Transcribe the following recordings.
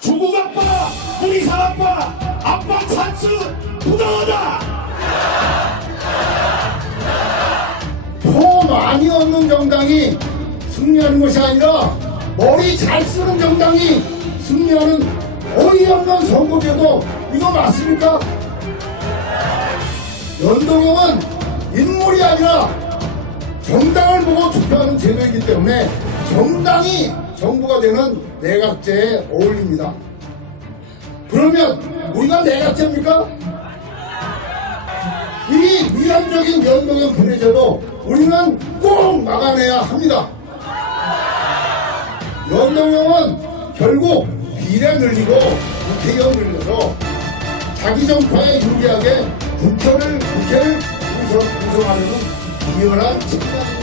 조국 아빠, 우리 사 아빠, 아빠 찬스 부당하다. 표 많이 얻는 정당이 승리하는 것이 아니라 머리 잘 쓰는 정당이 승리하는 어이없는 선거제도 이거 맞습니까? 연동형은 인물이 아니라 정당을 보고 투표하는 제도이기 때문에 정당이 정부가 되는 내각제에 어울립니다. 그러면 우리가 내각제입니까? 이 위헌적인 연동형 분해제도 우리는 꼭 막아내야 합니다. 연동형은 결국 비례 늘리고 국회의원 늘려서 자기 정파에 유리하게 국회를 국회를 구성, 구성하려는 비열한 측면입니다.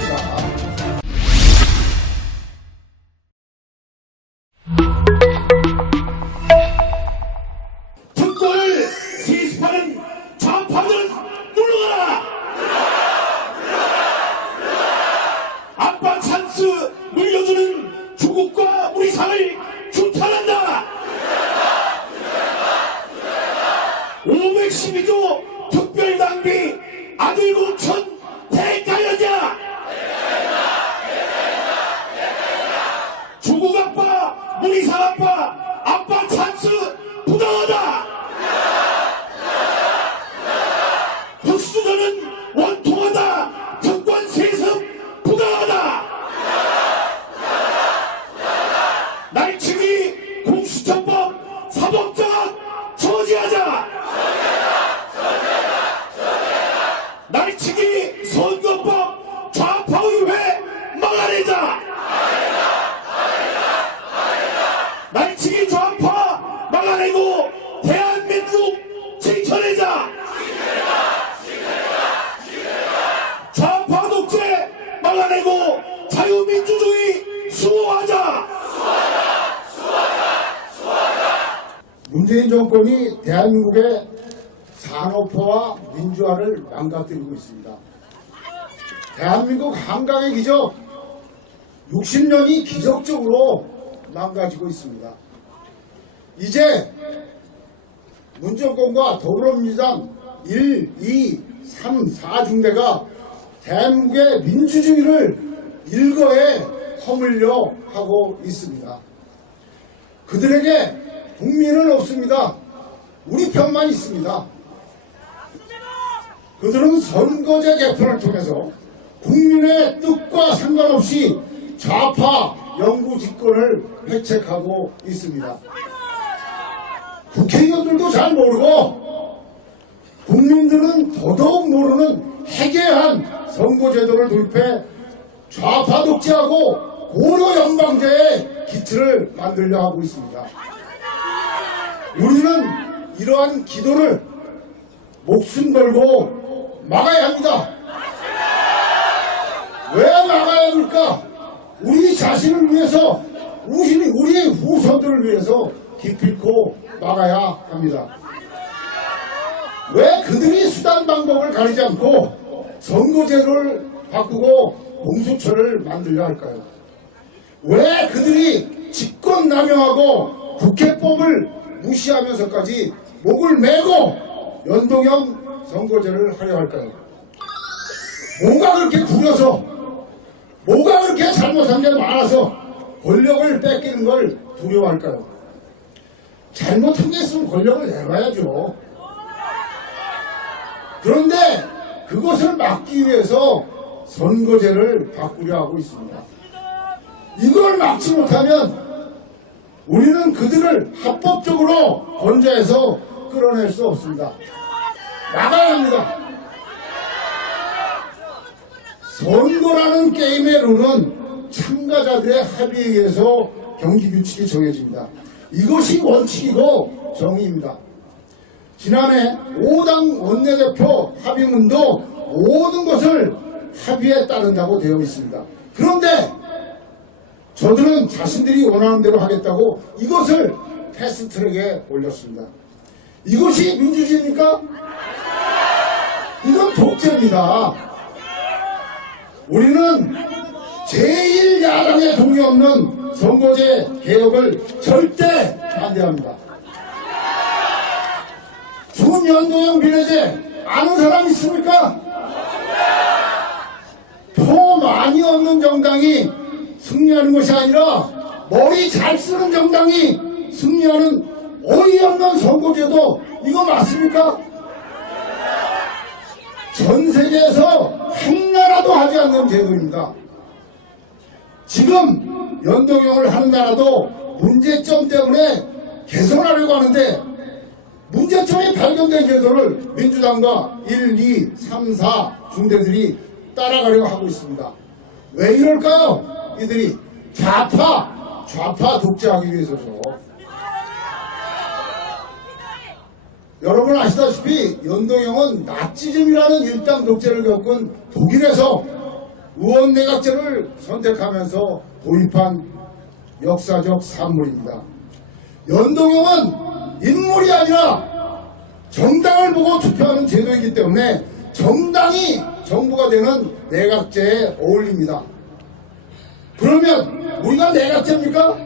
记住。 문재인 정권이 대한민국의 산업화와 민주화를 망가뜨리고 있습니다. 대한민국 한강의 기적 60년이 기적적으로 망가지고 있습니다. 이제 문정권과 더불어민주당 1, 2, 3, 4중대가 대한민국의 민주주의를 일거에 허물려 하고 있습니다. 그들에게 국민은 없습니다. 우리 편만 있습니다. 그들은 선거제 개편을 통해서 국민의 뜻과 상관없이 좌파 영구 집권을 획책하고 있습니다. 국회의원들도 잘 모르고 국민들은 더더욱 모르는 해괴한 선거제도를 도입해 좌파 독재하고 고려 연방제의 기틀을 만들려 하고 있습니다. 우리는 이러한 기도를 목숨 걸고 막아야 합니다. 왜 막아야 합니까? 우리 자신을 위해서, 우리, 우리 후손들을 위해서 기필코 막아야 합니다. 왜 그들이 수단 방법을 가리지 않고 선거제도를 바꾸고 공수처를 만들려 할까요? 왜 그들이 직권 남용하고 국회법을 무시하면서까지 목을 메고 연동형 선거제를 하려 할까요? 뭐가 그렇게 구려서 뭐가 그렇게 잘못한 게 많아서 권력을 뺏기는 걸 두려워할까요? 잘못한 게 있으면 권력을 내놔야죠. 그런데 그것을 막기 위해서 선거제를 바꾸려 하고 있습니다. 이걸 막지 못하면 우리는 그들을 합법적으로 권좌해서 끌어낼 수 없습니다. 막아야 합니다. 선거라는 게임의 룰은 참가자들의 합의에 의해서 경기 규칙이 정해집니다. 이것이 원칙이고 정의입니다. 지난해 5당 원내대표 합의문도 모든 것을 합의에 따른다고 되어 있습니다. 그런데 저들은 자신들이 원하는 대로 하겠다고 이것을 패스트트랙에 올렸습니다. 이것이 민주주의입니까? 이건 독재입니다. 우리는 제1야당에 동의 없는 선거제 개혁을 절대 반대합니다. 준연도형 비례제 아는 사람 있습니까? 표 많이 얻는 정당이 승리하는 것이 아니라 머리 잘 쓰는 정당이 승리하는 어이없는 선거제도 이거 맞습니까? 전 세계에서 한 나라도 하지 않는 제도입니다. 지금 연동형을 하는 나라도 문제점 때문에 개선하려고 하는데 문제점이 발견된 제도를 민주당과 1, 2, 3, 4 중대들이 따라가려고 하고 있습니다. 왜 이럴까요? 이들이 좌파, 좌파 독재하기 위해서죠. 여러분 아시다시피 연동형은 나치즘이라는 일당 독재를 겪은 독일에서 의원 내각제를 선택하면서 도입한 역사적 산물입니다. 연동형은 인물이 아니라 정당을 보고 투표하는 제도이기 때문에 정당이 정부가 되는 내각제에 어울립니다. 그러면 우리가 내각제입니까?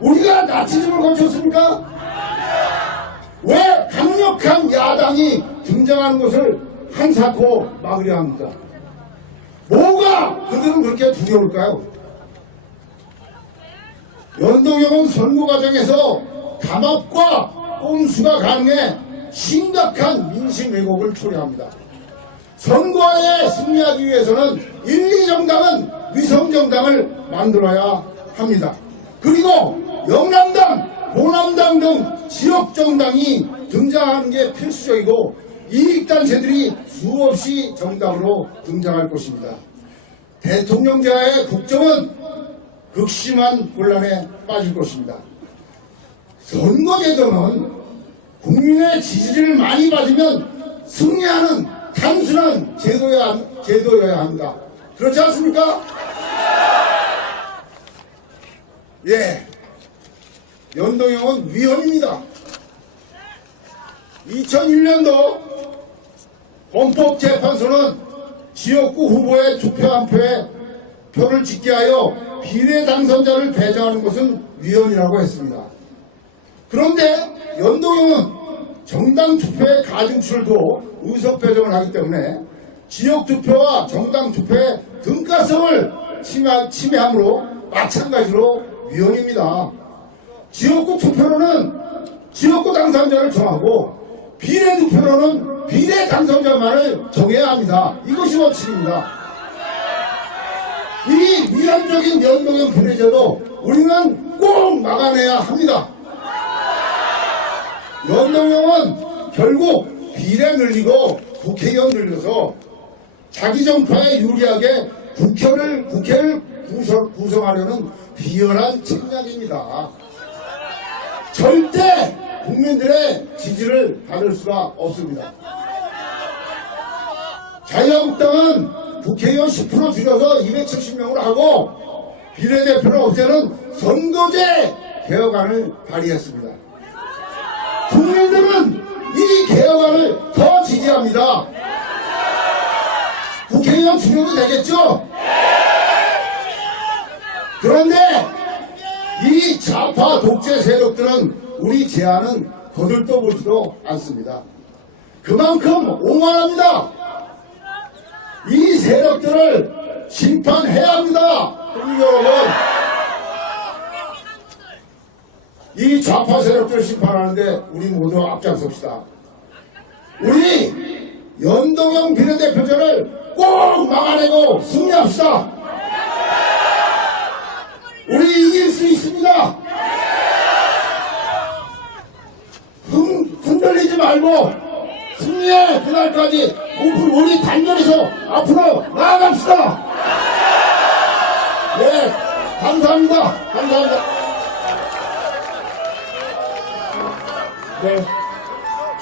우리가 나치즘을 거쳤습니까? 왜 강력한 야당이 등장하는 것을 한사코 막으려 합니까? 뭐가 그들은 그렇게 두려울까요? 연동형은 선거 과정에서 담합과 꼼수가 가능해 심각한 민심 왜곡을 초래합니다. 선거에 승리하기 위해서는 1, 2정당은 위성정당을 만들어야 합니다. 그리고 영남당, 호남당 등 지역정당이 등장하는 게 필수적이고 이익단체들이 수없이 정당으로 등장할 것입니다. 대통령제의 국정은 극심한 곤란에 빠질 것입니다. 선거제도는 국민의 지지를 많이 받으면 승리하는 단순한 제도야, 제도여야 합니다. 그렇지 않습니까? 예. 연동형은 위헌입니다. 2001년도 헌법재판소는 지역구 후보의 투표 한 표에 표를 짓게 하여 비례 당선자를 배정하는 것은 위헌이라고 했습니다. 그런데 연동형은 정당 투표의 가중치를 의석 배정을 하기 때문에 지역 투표와 정당 투표의 등가성을 침해, 침해 함으로 마찬가지로 위헌입니다. 지역구 투표로는 지역구 당선자를 정하고 비례 투표로는 비례 당선자만을 정해야 합니다. 이것이 원칙입니다. 이 위헌적인 연동형 비례제도 우리는 꼭 막아내야 합니다. 연동형은 결국 비례 늘리고 국회의원 늘려서 자기 정파에 유리하게 국회를, 국회를 구성, 구성하려는 비열한 책략입니다. 절대 국민들의 지지를 받을 수가 없습니다. 자유한국당은 국회의원 10% 줄여서 270명으로 하고 비례대표를 없애는 선거제 개혁안을 발의했습니다. 국민들은 이 개혁안을 더 지지합니다. 국회의원 줄여도 되겠죠? 그런데 이 좌파 독재 세력들은 우리 제안은 거들떠보지도 않습니다. 그만큼 오만합니다. 이 세력들을 심판해야 합니다. 우리 여러분. 이 좌파 세력들을 심판하는데 우리 모두 앞장섭시다. 우리 연동형 비례대표제를 꼭 막아내고 승리합시다. 우리 이길 수 있습니다. 흔, 흔들리지 말고 승리의 그날까지 우리- 단결해서 앞으로 나아갑시다. 네, 감사합니다. 감사합니다. 네.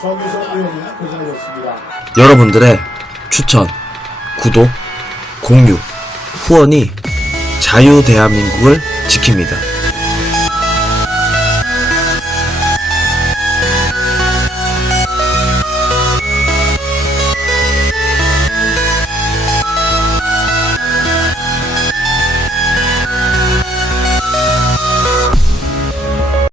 정유성 의원님 고생하셨습니다. 여러분들의 추천, 구독, 공유, 후원이 자유 대한민국을 지킵니다.